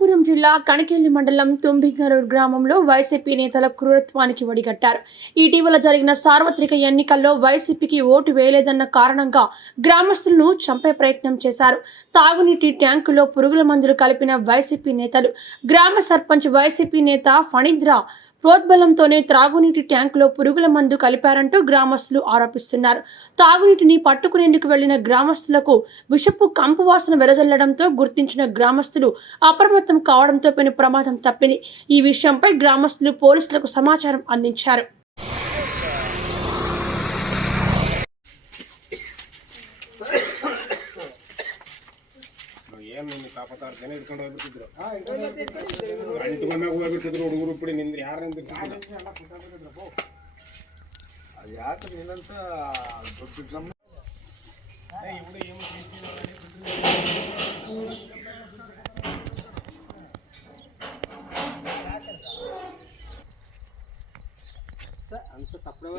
అనంతపురం జిల్లా కణకెల్లి మండలం తుంబిగరూరు గ్రామంలో వైసీపీ నేతల క్రూరత్వానికి ఒడిగట్టారు. ఇటీవల జరిగిన సార్వత్రిక ఎన్నికల్లో వైసీపీకి ఓటు వేయలేదన్న కారణంగా గ్రామస్తులను చంపే ప్రయత్నం చేశారు. తాగునీటి ట్యాంకులో పురుగుల మందులు కలిపిన వైసీపీ నేతలు. గ్రామ సర్పంచ్ వైసీపీ నేత ఫణీంద్ర ప్రోద్బలంతోనే త్రాగునీటి ట్యాంకులో పురుగుల మందు కలిపారంటూ గ్రామస్తులు ఆరోపిస్తున్నారు. తాగునీటిని పట్టుకునేందుకు వెళ్లిన గ్రామస్తులకు విషపు కంపు వాసన వెదజల్లడంతో గుర్తించిన గ్రామస్తులు అప్రమత్తం కావడంతో పెను ప్రమాదం తప్పింది. ఈ విషయంపై గ్రామస్తులు పోలీసులకు సమాచారం అందించారు. ಕಾಪತ್ತಾರ್ತಾನೆ ಇಟ್ಕೊಂಡು ಹೋಗ್ಬಿಟ್ಟಿದ್ರು ಗಂಟು ಮನೆ ಹೋಗ್ಬಿಟ್ಟಿದ್ರು ಹುಡುಗರು ಇಪ್ಪಡಿ ನಿಂದ್ರೆ ಯಾರು ನಿಂತಿರ್ತಾರೆ ಅದು ಯಾಕೆ ನಿನ್ನಂತ ದೊಡ್ಡ ಡ್ರಮ್ ಅಂತ ತಪ್ಪಡೆ